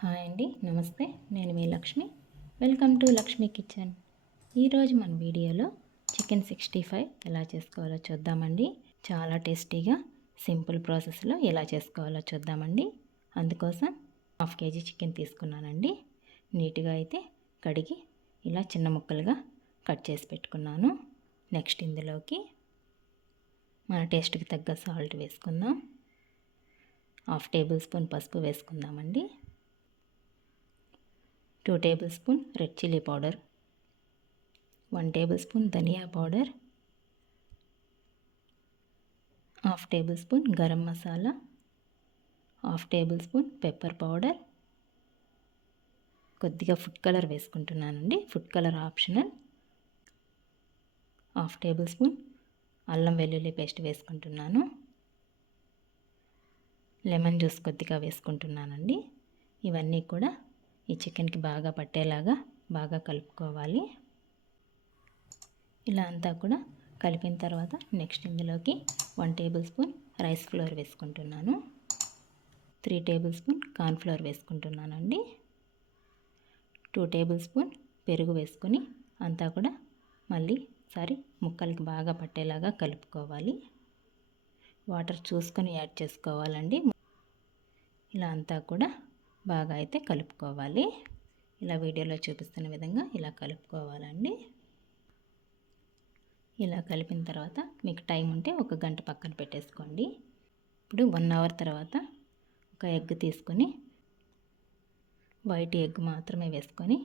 Hi అండి నమస్తే. నేను మీ Lakshmi. Welcome to Lakshmi kitchen. ఈరోజు మన వీడియోలో చికెన్ సిక్స్టీ ఫైవ్ ఎలా చేసుకోవాలో చూద్దామండి. చాలా టేస్టీగా సింపుల్ ప్రాసెస్లో ఎలా చేసుకోవాలో చూద్దామండి. అందుకోసం హాఫ్ కేజీ చికెన్ తీసుకున్నానండి. నీట్గా అయితే కడిగి ఇలా చిన్న ముక్కలుగా కట్ చేసి పెట్టుకున్నాను. నెక్స్ట్ ఇందులోకి మన టేస్ట్కి తగ్గ సాల్ట్ వేసుకుందాం. హాఫ్ టేబుల్ స్పూన్ పసుపు వేసుకుందామండి. Two tablespoon red chilli powder one tablespoon ధనియా powder half tablespoon garam masala half tablespoon pepper powder. కొద్దిగా ఫుడ్ కలర్ వేసుకుంటున్నానండి. Food colour optional. Half tablespoon అల్లం వెల్లుల్లి పేస్ట్ వేసుకుంటున్నాను. లెమన్ జ్యూస్ కొద్దిగా వేసుకుంటున్నానండి. ఇవన్నీ కూడా ఈ చికెన్కి బాగా పట్టేలాగా బాగా కలుపుకోవాలి. ఇలా అంతా కూడా కలిపిన తర్వాత నెక్స్ట్ ఇందులోకి one tablespoon rice flour వేసుకుంటున్నాను. త్రీ టేబుల్ స్పూన్ కార్న్ఫ్లోర్ వేసుకుంటున్నానండి. టూ టేబుల్ స్పూన్ పెరుగు వేసుకొని అంతా కూడా మళ్ళీ సారి ముక్కలకి బాగా పట్టేలాగా కలుపుకోవాలి. వాటర్ చూసుకొని యాడ్ చేసుకోవాలండి. ఇలా అంతా కూడా బాగా అయితే కలుపుకోవాలి. ఇలా వీడియోలో చూపిస్తున్న విధంగా ఇలా కలుపుకోవాలండి. ఇలా కలిపిన తర్వాత మీకు టైం ఉంటే ఒక గంట పక్కన పెట్టేసుకోండి. ఇప్పుడు వన్ అవర్ తర్వాత ఒక ఎగ్ తీసుకొని వైట్ ఎగ్ మాత్రమే వేసుకొని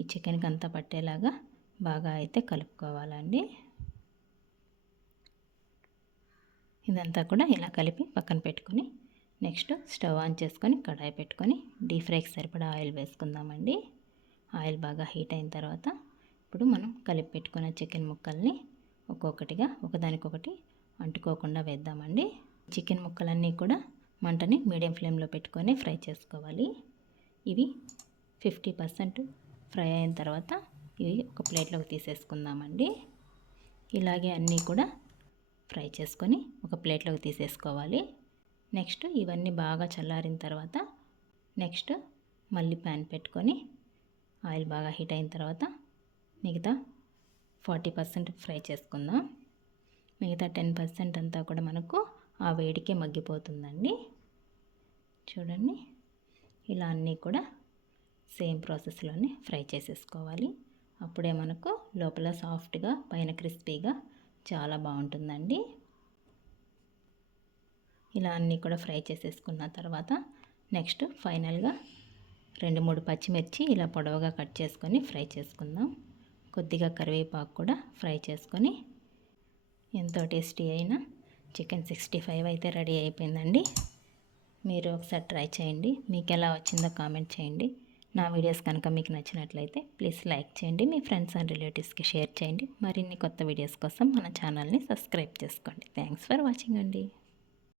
ఈ చికెన్కి అంతా పట్టేలాగా బాగా అయితే కలుపుకోవాలండి. ఇదంతా కూడా ఇలా కలిపి పక్కన పెట్టుకొని నెక్స్ట్ స్టవ్ ఆన్ చేసుకొని కడాయి పెట్టుకొని డీప్ ఫ్రైకి సరిపడా ఆయిల్ వేసుకుందామండి. ఆయిల్ బాగా హీట్ అయిన తర్వాత ఇప్పుడు మనం కలిపి పెట్టుకున్న చికెన్ ముక్కల్ని ఒక్కొక్కటిగా ఒకదానికొకటి అంటుకోకుండా వేద్దామండి. చికెన్ ముక్కలన్నీ కూడా మంటని మీడియం ఫ్లేమ్లో పెట్టుకొని ఫ్రై చేసుకోవాలి. ఇవి ఫిఫ్టీ పర్సెంట్ ఫ్రై అయిన తర్వాత ఇవి ఒక ప్లేట్లోకి తీసేసుకుందామండి. ఇలాగే అన్నీ కూడా ఫ్రై చేసుకొని ఒక ప్లేట్లోకి తీసేసుకోవాలి. నెక్స్ట్ ఇవన్నీ బాగా చల్లారిన తర్వాత నెక్స్ట్ మళ్ళీ ప్యాన్ పెట్టుకొని ఆయిల్ బాగా హీట్ అయిన తర్వాత మిగతా ఫార్టీ పర్సెంట్ ఫ్రై చేసుకుందాం. మిగతా టెన్ పర్సెంట్ అంతా కూడా మనకు ఆ వేడికే మగ్గిపోతుందండి. చూడండి. ఇలా అన్నీ కూడా సేమ్ ప్రాసెస్లోనే ఫ్రై చేసేసుకోవాలి. అప్పుడే మనకు లోపల సాఫ్ట్గా పైన క్రిస్పీగా చాలా బాగుంటుందండి. ఇలా అన్నీ కూడా ఫ్రై చేసేసుకున్న తర్వాత నెక్స్ట్ ఫైనల్గా రెండు మూడు పచ్చిమిర్చి ఇలా పొడవుగా కట్ చేసుకొని ఫ్రై చేసుకుందాం. కొద్దిగా కరివేపాకు కూడా ఫ్రై చేసుకొని ఎంతో టేస్టీ అయిన చికెన్ సిక్స్టీ ఫైవ్ అయితే రెడీ అయిపోయిందండి. మీరు ఒకసారి ట్రై చేయండి. మీకు ఎలా వచ్చిందో కామెంట్ చేయండి. నా వీడియోస్ కనుక మీకు నచ్చినట్లయితే ప్లీజ్ లైక్ చేయండి. మీ ఫ్రెండ్స్ అండ్ రిలేటివ్స్కి షేర్ చేయండి. మరిన్ని కొత్త వీడియోస్ కోసం మన ఛానల్ని సబ్స్క్రైబ్ చేసుకోండి. థ్యాంక్స్ ఫర్ వాచింగ్ అండి.